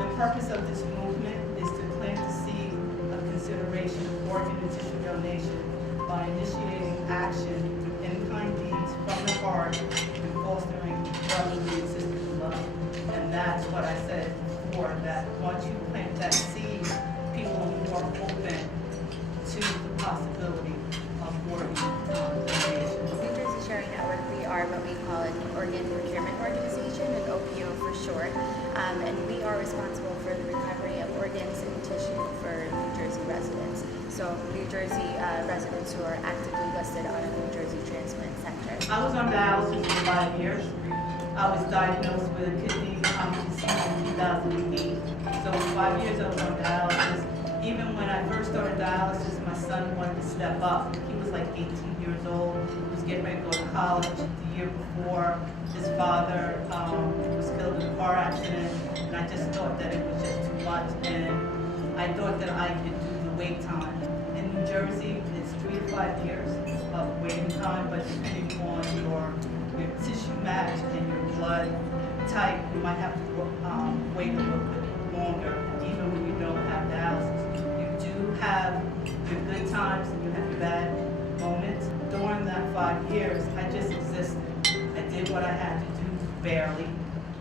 The purpose of this movement is to plant the seed of consideration of organ and tissue donation by initiating action through in-kind deeds from the heart and fostering brotherly and sisterly love. And that's what I said before, that once you plant that seed, people are more open to the possibility of organ donation. New Jersey Sharing Network, we are what we call an organ procurement organization, an OPO for short, and we are responsible for the recovery of organs and tissue for New Jersey residents. So New Jersey residents who are actively listed on a New Jersey transplant center. I was on dialysis for 5 years. I was diagnosed with a kidney disease in 2008. So for 5 years I was on dialysis. Even when I first started dialysis, my son wanted to step up. He was like 18 years old. He was getting ready to go to college. The year before, his father was killed in a car accident, and I just thought that it was just too much. And I thought that I could do the wait time. In New Jersey, it's 3 to 5 years of waiting time, but depending on your tissue match and your blood type, you might have to wait a little bit longer, even when you don't have dialysis. You do have your good times and you have your bad moments. During that 5 years, I just existed. I did what I had to do, barely,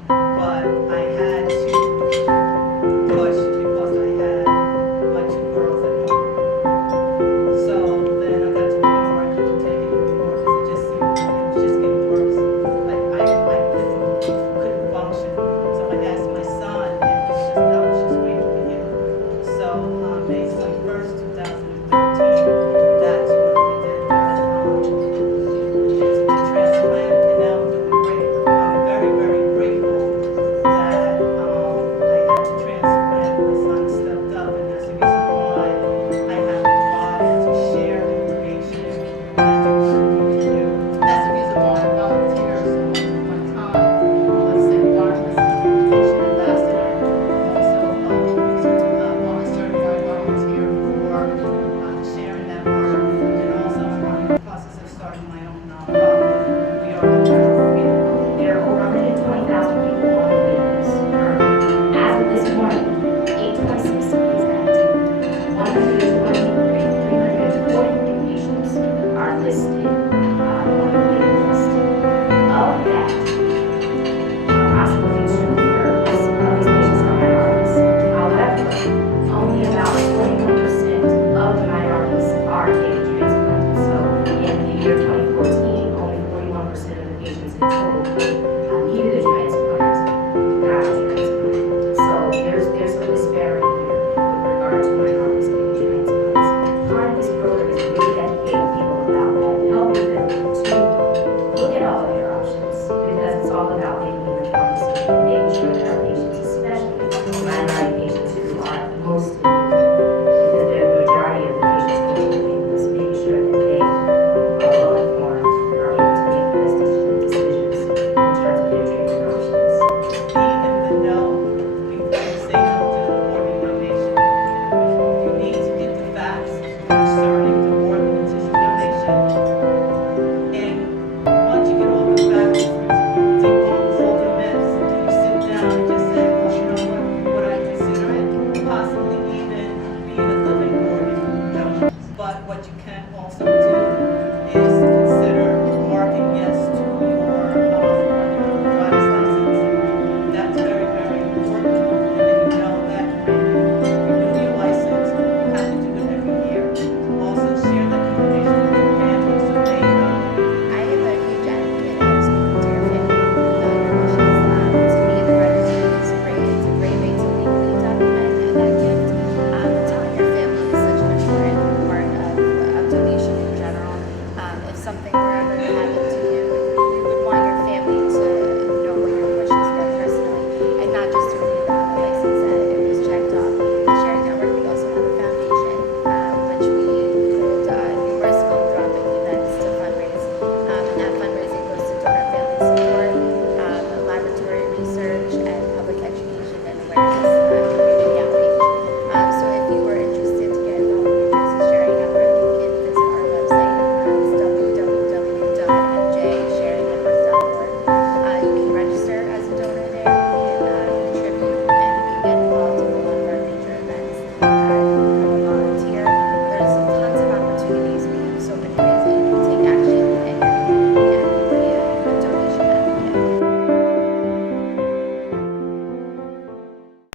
but I had